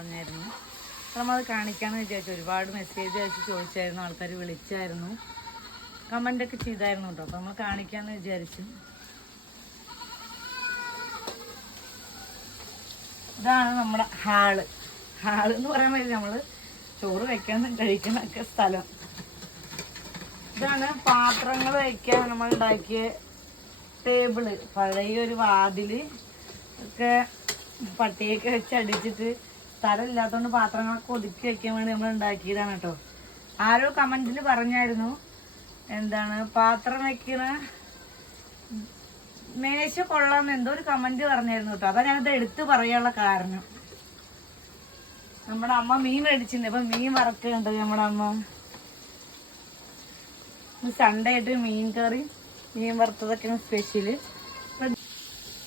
പറഞ്ഞായിരുന്നു. നമ്മളത് കാണിക്കാമെന്ന് വിചാരിച്ചു. ഒരുപാട് മെസ്സേജ് അയച്ച് ചോദിച്ചായിരുന്നു. ആൾക്കാർ വിളിച്ചായിരുന്നു. കമന്റൊക്കെ ചെയ്തായിരുന്നു കേട്ടോ അപ്പോൾ നമ്മൾ കാണിക്കാമെന്ന് വിചാരിച്ചു. ഇതാണ് നമ്മുടെ ഹാൾ. ഹാൾ എന്ന് പറയാൻ വേണ്ടി നമ്മൾ ചോറ് വെക്കാനും ഒക്കെ സ്ഥലം. ഇതാണ് പാത്രങ്ങൾ വയ്ക്കാൻ നമ്മൾ ഉണ്ടാക്കിയ ടേബിൾ പഴയ ഒരു വാതിൽ ഒക്കെ പട്ടിയൊക്കെ വെച്ച് അടിച്ചിട്ട് സ്ഥലം ഇല്ലാത്തതുകൊണ്ട് പാത്രങ്ങളൊക്കെ ഒതുക്കി വെക്കാൻ വേണ്ടി നമ്മൾ ഉണ്ടാക്കിയതാണ് കേട്ടോ. ആരോ കമന്റിൽ പറഞ്ഞായിരുന്നു. എന്താണ് പാത്രം വെക്കണ മേശ കൊള്ളാമെന്ന് എന്തോ ഒരു കമന്റ് പറഞ്ഞായിരുന്നു കേട്ടോ. അതാ ഞാനത് എടുത്തു പറയാനുള്ള കാരണം. നമ്മുടെ അമ്മ മീൻ മേടിച്ചിട്ടുണ്ട്. അപ്പൊ മീൻ വറക്കുന്നുണ്ട് നമ്മുടെ അമ്മ. സൺഡേ ആയിട്ട് മീൻ കറി മീൻ വറുത്തതൊക്കെയാണ് സ്പെഷ്യൽ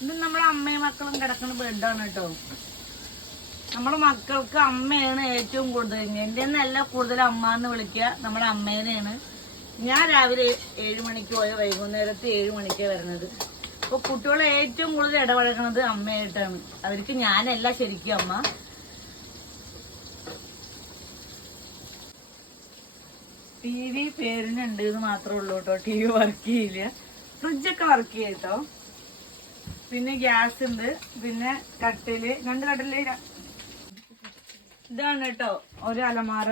ഇത് നമ്മുടെ അമ്മയും മക്കളും കിടക്കുന്ന ബെഡാണ് കേട്ടോ. നമ്മുടെ മക്കൾക്ക് അമ്മയാണ് ഏറ്റവും കൂടുതൽ. എന്റെ നല്ല കൂടുതൽ അമ്മ എന്ന് വിളിക്കുക നമ്മുടെ അമ്മേനെയാണ്. ഞാൻ രാവിലെ ഏഴ് മണിക്ക് പോയ വൈകുന്നേരത്ത് ഏഴ് മണിക്ക് വരുന്നത്. അപ്പൊ കുട്ടികളെ ഏറ്റവും കൂടുതൽ ഇടപഴകണത് അമ്മയായിട്ടാണ്. അവർക്ക് ഞാനല്ല ശരിക്കും അമ്മ. ടി വി പേരിനുണ്ട് എന്ന് മാത്രമേ ഉള്ളൂ കേട്ടോ. ടി വി വർക്ക് ചെയ്യില്ല. ഫ്രിഡ്ജൊക്കെ വർക്ക് ചെയ്യും കേട്ടോ. പിന്നെ ഗ്യാസ് ഉണ്ട് പിന്നെ കട്ടിൽ. രണ്ട് കട്ടിൽ ഇതാണ് കേട്ടോ ഒരു അലമാര.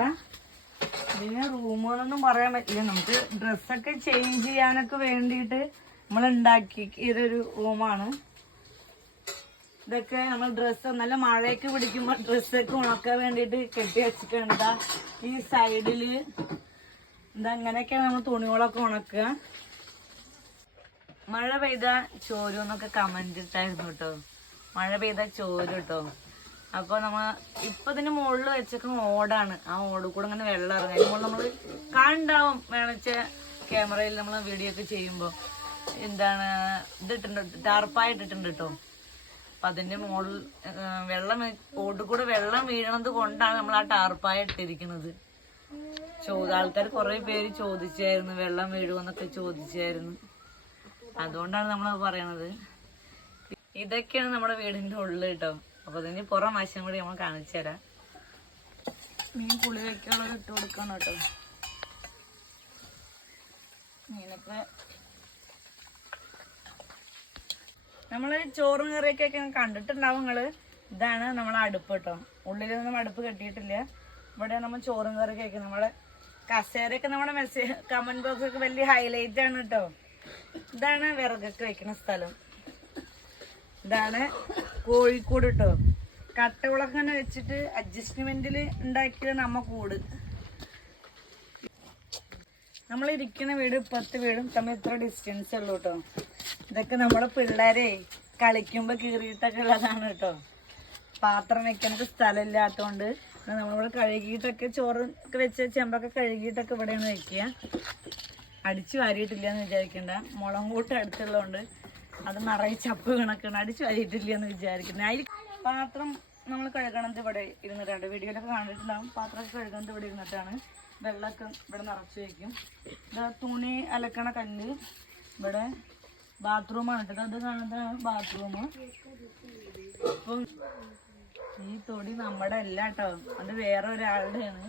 ഇതിന് റൂമുകളൊന്നും പറയാൻ പറ്റില്ല. നമുക്ക് ഡ്രസ്സൊക്കെ ചേഞ്ച് ചെയ്യാനൊക്കെ വേണ്ടിയിട്ട് നമ്മൾ ഉണ്ടാക്കി ഇതൊരു റൂമാണ്. ഇതൊക്കെ നമ്മൾ ഡ്രസ്സ് നല്ല മഴയൊക്കെ പിടിക്കുമ്പോൾ ഡ്രസ്സൊക്കെ ഉണക്കാൻ വേണ്ടിയിട്ട് കെട്ടി വെച്ചിട്ടുണ്ട്. ഈ സൈഡിൽ എന്താ അങ്ങനെയൊക്കെയാണ് നമ്മൾ തുണികളൊക്കെ ഉണക്കുക. മഴ പെയ്ത ചോരുന്നൊക്കെ കമന്റ് ഇട്ടായിരുന്നു കേട്ടോ. മഴ പെയ്ത ചോരു കേട്ടോ അപ്പൊ നമ്മ ഇപ്പൊ ഇതിന് മുകളിൽ വെച്ചേക്കുന്ന ഓടാണ്. ആ ഓട് കൂടെ ഇങ്ങനെ വെള്ളം ഇറങ്ങി. അതിന് മുകളിൽ നമ്മൾ കാണുണ്ടാവും വേണച്ച ക്യാമറയിൽ നമ്മൾ വീഡിയോ ഒക്കെ ചെയ്യുമ്പോ. എന്താണ് ഇതിട്ടുണ്ട് ടാർപ്പായിട്ടിട്ടുണ്ട് കേട്ടോ അപ്പൊ അതിന്റെ മുകളിൽ വെള്ളം ഓട് കൂടെ വെള്ളം വീഴണത് കൊണ്ടാണ് നമ്മൾ ആ ടാർപ്പായ ഇട്ടിരിക്കുന്നത്. ചോദ ആൾക്കാർ കുറെ പേര് ചോദിച്ചായിരുന്നു വെള്ളം വീഴുമെന്നൊക്കെ ചോദിച്ചായിരുന്നു. അതുകൊണ്ടാണ് നമ്മൾ പറയണത്. ഇതൊക്കെയാണ് നമ്മുടെ വീടിന്റെ ഉള്ളിൽ കേട്ടോ അപ്പൊ അതിന് പുറം വശം കൂടി നമ്മൾ കാണിച്ചു തരാം. മീൻ പുളി വെക്കാനുള്ളത് ഇട്ട് കൊടുക്കണം കേട്ടോ. മീനൊക്കെ. നമ്മൾ ചോറും കറിയൊക്കെ കണ്ടിട്ടുണ്ടാവും നിങ്ങൾ. ഇതാണ് നമ്മളെ അടുപ്പ് കേട്ടോ. ഉള്ളിലൊന്നും അടുപ്പ് കെട്ടിയിട്ടില്ല. ഇവിടെ നമ്മൾ ചോറും കറിയൊക്കെ നമ്മളെ കസേരയൊക്കെ നമ്മുടെ മെസ്സേജ് കമന്റ് ബോക്സ് ഒക്കെ വലിയ ഹൈലൈറ്റ് ആണ് കേട്ടോ. ഇതാണ് വിറകൊക്കെ വെക്കുന്ന സ്ഥലം. ഇതാണ് കോഴിക്കോട് കേട്ടോ കട്ടകളൊക്കെ ഇങ്ങനെ വെച്ചിട്ട് അഡ്ജസ്റ്റ്മെന്റിൽ ഉണ്ടാക്കിയത് നമ്മ കൂട്. നമ്മളിരിക്കുന്ന വീട് ഇപ്പത്തെ വീടും തമ്മിൽ ഇത്ര ഡിസ്റ്റൻസ് ഉള്ളൂ കേട്ടോ ഇതൊക്കെ നമ്മളെ പിള്ളേരെ കളിക്കുമ്പോൾ കീറിയിട്ടൊക്കെ ഉള്ളതാണ് കേട്ടോ പാത്രം വെക്കാനൊക്കെ സ്ഥലമില്ലാത്തോണ്ട് നമ്മളിവിടെ കഴുകിയിട്ടൊക്കെ ചോറ് ഒക്കെ വെച്ച് ചെമ്പൊക്കെ കഴുകിയിട്ടൊക്കെ ഇവിടെയാണ് വെക്കുക. അടിച്ചു വാരിയിട്ടില്ല എന്ന് വിചാരിക്കണ്ട. മുളം കൂട്ട് അടുത്തുള്ളതുകൊണ്ട് അത് നിറയെ ചപ്പ് കണക്കാണ്. അടിച്ചു വാരിയിട്ടില്ല എന്ന് വിചാരിക്കുന്നത് അതിൽ പാത്രം നമ്മൾ കഴുകണത് ഇവിടെ ഇരുന്നിട്ടാണ് വീഡിയോയിലൊക്കെ കണ്ടിട്ടുണ്ടാവും. പാത്രമൊക്കെ കഴുകുന്നത് ഇവിടെ ഇരുന്നിട്ടാണ്. വെള്ളമൊക്കെ ഇവിടെ നിറച്ച് വയ്ക്കും. ഇത് തുണി അലക്കണ കല്ല് ഇവിടെ ബാത്റൂമാണ് കേട്ടോ. അത് കാണുന്നതാണ് ബാത്റൂം അപ്പം ഈ തൊടി നമ്മുടെ അല്ല കേട്ടോ. അത് വേറെ ഒരാളുടെയാണ്.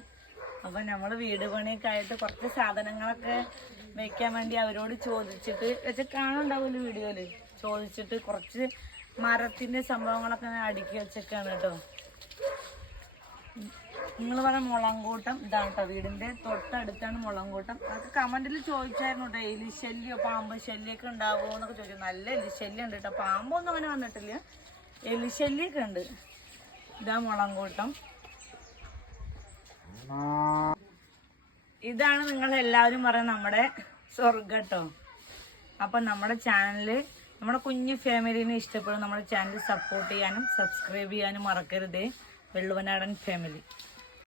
അപ്പൊ നമ്മൾ വീട് പണിയൊക്കെ ആയിട്ട് കുറച്ച് സാധനങ്ങളൊക്കെ വെക്കാൻ വേണ്ടി അവരോട് ചോദിച്ചിട്ട് വെച്ചാൽ കാണുണ്ടാവുമല്ലോ വീഡിയോയിൽ? ചോദിച്ചിട്ട് കുറച്ച് മരത്തിന്റെ സംഭവങ്ങളൊക്കെ ഞാൻ അടുക്കി വെച്ചൊക്കെയാണ് കേട്ടോ. നിങ്ങൾ പറഞ്ഞ മുളങ്കൂട്ടം ഇതാണ് കേട്ടോ വീടിന്റെ തൊട്ടടുത്താണ് മുളങ്കൂട്ടം. അതൊക്കെ കമന്റിൽ ചോദിച്ചായിരുന്നു കേട്ടോ എലി ശല്യോ പാമ്പ് ശല്യമൊക്കെ ഉണ്ടാവുമോ എന്നൊക്കെ ചോദിച്ചു. നല്ല എലി ശല്യം ഉണ്ട് കേട്ടോ പാമ്പൊന്നും അങ്ങനെ വന്നിട്ടില്ല. എലി ശല്യമൊക്കെ ഉണ്ട്. ഇതാ മുളങ്കൂട്ടം. ഇതാണ് നിങ്ങൾ എല്ലാവരും പറയുന്ന നമ്മുടെ സ്വർഗം കേട്ടോ അപ്പം നമ്മുടെ ചാനൽ നമ്മുടെ കുഞ്ഞു ഫാമിലിനെ ഇഷ്ടപ്പെടും നമ്മുടെ ചാനൽ സപ്പോർട്ട് ചെയ്യാനും സബ്സ്ക്രൈബ് ചെയ്യാനും മറക്കരുത്. വെള്ളുവനാടൻ ഫാമിലി